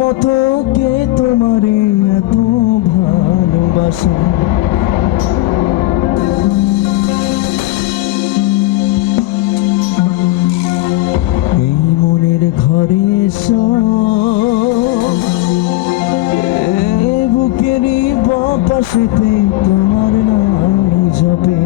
মতো কে তোমারে এত ভালোবাসে? এই মনের ঘরে বুকেরই বাপাশেতে তোমার নামই জপে।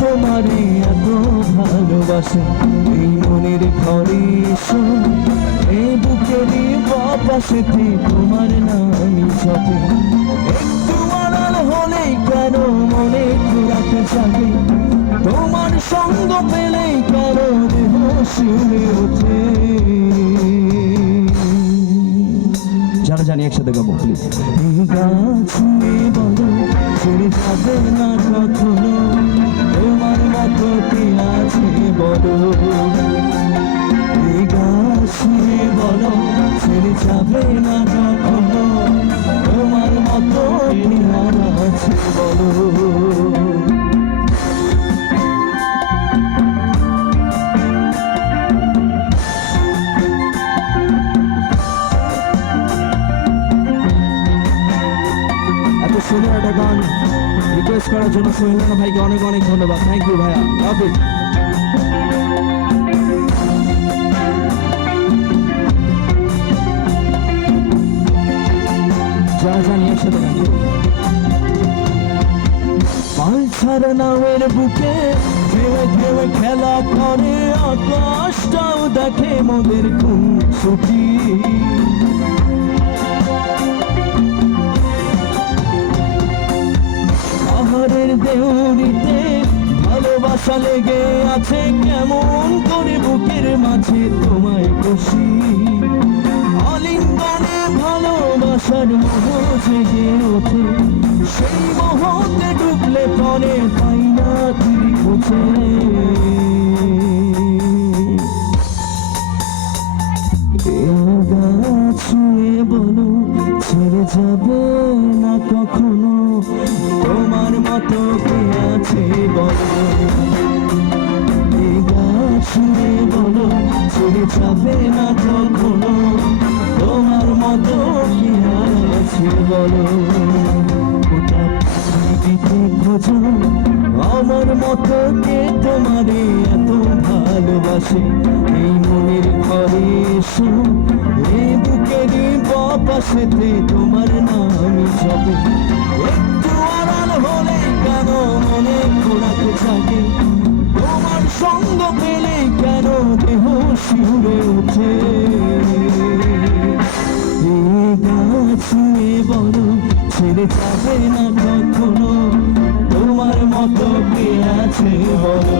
তোমারে এত ভালোবাসে এই মনের ঘরে এই বুকেরই বাপাশেতে তোমার নামই জপে। একটু আড়াল হলেই কেন মনে ঘোরাতে জাগে, তোমার সঙ্গ পেলেই কেন দেহ শিউরে ওঠে। যারা জানি একসাথে গাবো প্লিজ। গাছ বলো ছেড়ে যাবে না কখনো, তোমার মতো কে আছে বলো। গাছ বলো ছেড়ে যাবে না কখনো, তোমার মতো কে আছে বলো। সুন্দর একটা গান রিকোয়েস্ট করার জন্য সোহেল ভাইকে অনেক অনেক ধন্যবাদ। থ্যাংক ইউ ভাইয়া, লাভ ইট। যারা জানি একসাথে গান। পালছাড়া নাওয়ের বুকে ঢেউে ঢেউে খেলা করে, আকাশটাও দেখে মোদের খুন ছুটি। পাহাড়ের দেউরিতে ভালোবাসা লেগে আছে, কেমন করে বুকের মাঝে তোমায় খুশি। আলিঙ্গনে ভালোবাসার মোহ জেগে ওঠে, সেই মোহতে ডুবলে পরে পাই না তীর খুঁজে। ছুঁয়ে বলো ছেড়ে যাবে না কখনো, তোমার মতো কে আছে বলো। ছুঁয়ে বলো ছেড়ে যাবে না কখনো, তোমার মতো কে আছে বলো। ওটা পৃথিবীতে খোঁজো আমার মতো কে তোমারে এত ভালোবাসে। এই মনের ঘরে এসো এই বুকেরই বাপাশেতে তোমার নামই জপে। একটু আড়াল হলে কেন মনে ঘোরাতে থাকে, তোমার সঙ্গ পেলে কেন দেহ শিউরে ওঠে। ছুঁয়ে বলো ছেড়ে যাবে না কখনো, তোমার মতো কে আছে বলো।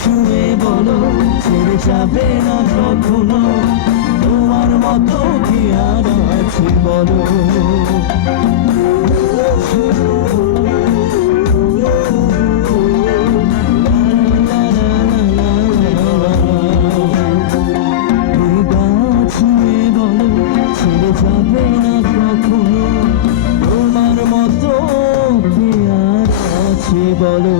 ছুঁয়ে বলো ছেড়ে যাবে না কখনো, তোমার মতো কে আর আছে বলো। ছেড়ে যাবে না কখনো, তোমার মতো কে আর আছে বলো।